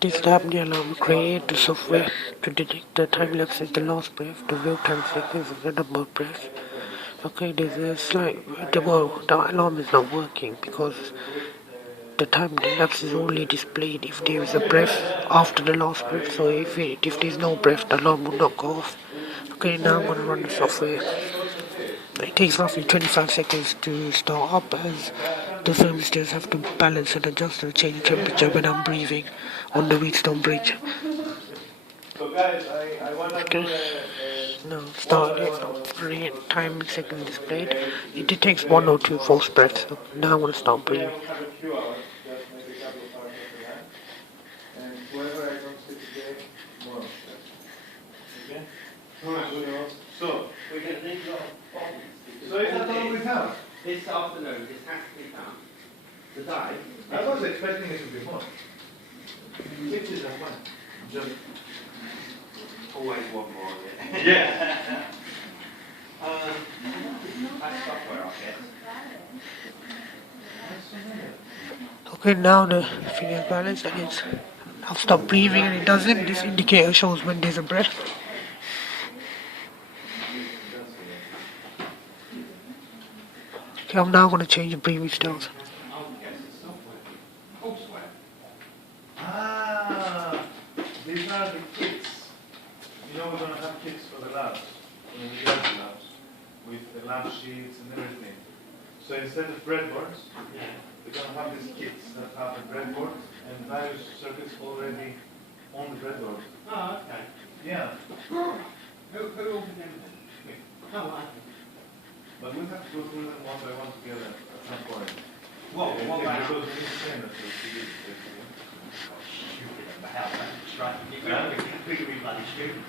This apnea alarm creates the software to detect the time lapse is the last breath, the real time seconds of the number of breaths. Okay, there's a slight the alarm is not working because the time lapse is only displayed if there is a breath after the last breath. So if there's no breath, the alarm will not go off. Okay, now I'm gonna run the software. It takes roughly 25 seconds to start up as the thermistors have to balance and adjust to the change temperature when I'm breathing on the Wheatstone bridge. Okay, now start it. Time in seconds displayed. It detects 1 or 2 false breaths. So now I'm going to start breathing. So is that all we have? This afternoon, this has to be done today. I was expecting it to be more. 50 is one. Just Always one more of it. yeah. That's software, I guess. Okay, now the thing is balanced and I've stopped breathing and it doesn't. This indicator shows when there's a breath. Okay, I'm now going to change the breathing styles. Ah, these are the kits. You know we're going to have kits for the labs, when we get the labs, with the lab sheets and everything. So instead of breadboards, we're going to have these kits that have a breadboard and various circuits already on the breadboard. Oh, okay. Yeah, Who ordered them then? me. Oh, okay. But we have to go through them one by one together at some point. What Because about we need to send it to the stupid about that? Right. We could be bloody stupid.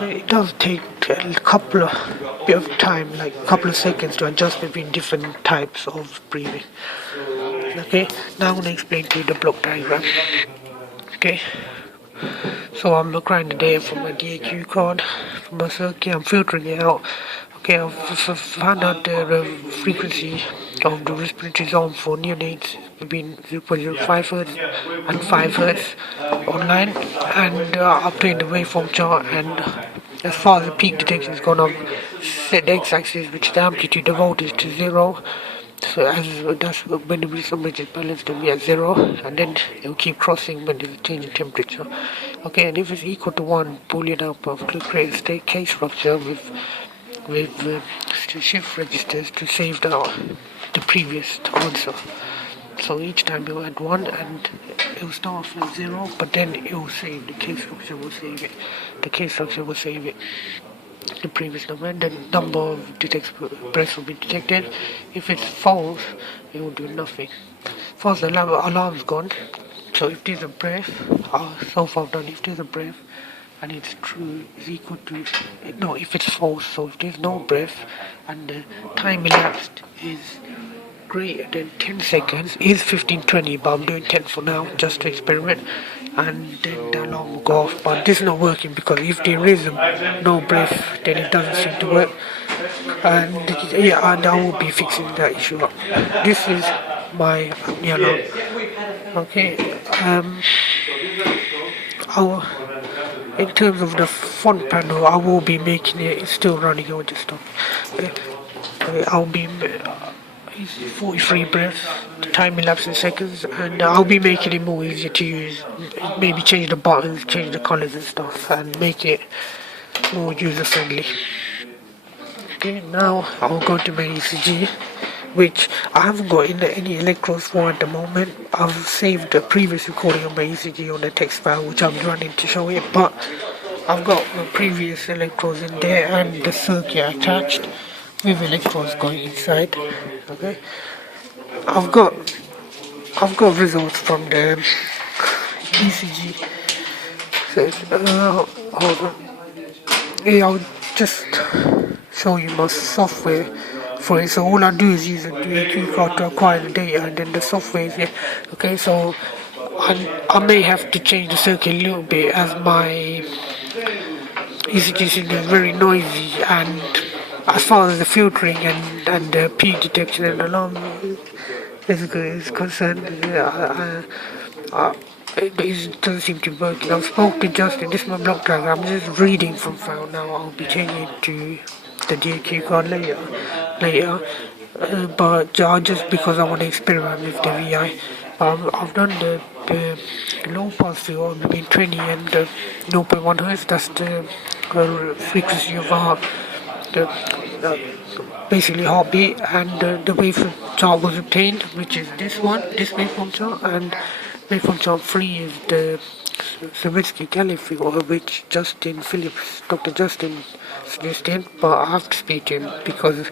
It does take a couple of bit of time, like a couple of seconds to adjust between different types of breathing. Okay, now I'm going to explain to you the block diagram. Okay, so I'm looking the data from my DAQ card, from my circuit, I'm filtering it out. Okay, I've found out the frequency of the respiratory zone for neonates between 0.05 Hz and 5 Hz online, and I obtained the waveform chart, and as far as the peak detection is gone, I've set the x-axis, which is the amplitude of voltage, to 0. So that's when the resonance is balanced to be at 0, and then it will keep crossing when there's a change in temperature. Okay, and if it's equal to 1, Boolean output will create a state case structure with shift registers to save the previous answer. So each time it will add 1 and it will start off at 0, but then it will save, the case structure will save it. The case structure will save it, the previous number, and the number of breaths will be detected. If it's false, it will do nothing. False, the alarm's gone. So if there's a breath, so far done, if there's a breath, and it's true, is equal to, no, if it's false, so if there's no breath and the time elapsed is greater than 10 seconds, is 1520, but I'm doing 10 for now just to experiment, and then the alarm will go off. But this is not working because if there is no breath, then it doesn't seem to work, and yeah, and I will be fixing that issue up. This is my apnea alarm. Okay, in terms of the front panel, I will be making it, it's still running, I will just stop. I'll be 43 breaths, time elapsed in seconds, and I'll be making it more easier to use. Maybe change the buttons, change the colors and stuff, and make it more user friendly. Okay, now I'll go to my ECG, which I haven't got any electrodes for at the moment. I've saved a previous recording of my ECG on the text file, which I'm running to show it, but I've got my previous electrodes in there and the circuit attached with electrodes going inside. Okay, I've got results from the ECG. So, hold on. Yeah, I'll just show you my software for it. So all I do is use a DAQ card to acquire the data, and then the software is here. Okay, so I may have to change the circuit a little bit as my ECG signal is very noisy, and as far as the filtering and the peak detection and alarm is concerned, It doesn't seem to be working. I've spoke to Justin. This is my block diagram. I'm just reading from file now. I'll be changing it to the DQ card later. Just because I want to experiment with the VI. I've done the low pass field between 20 and 0.1 Hz. That's the frequency of the basically heartbeat, and the waveform chart was obtained, which is this waveform chart, and waveform chart 3 is the Savitsky Kelly figure, which Dr. Justin suggested, but I have to speak to him because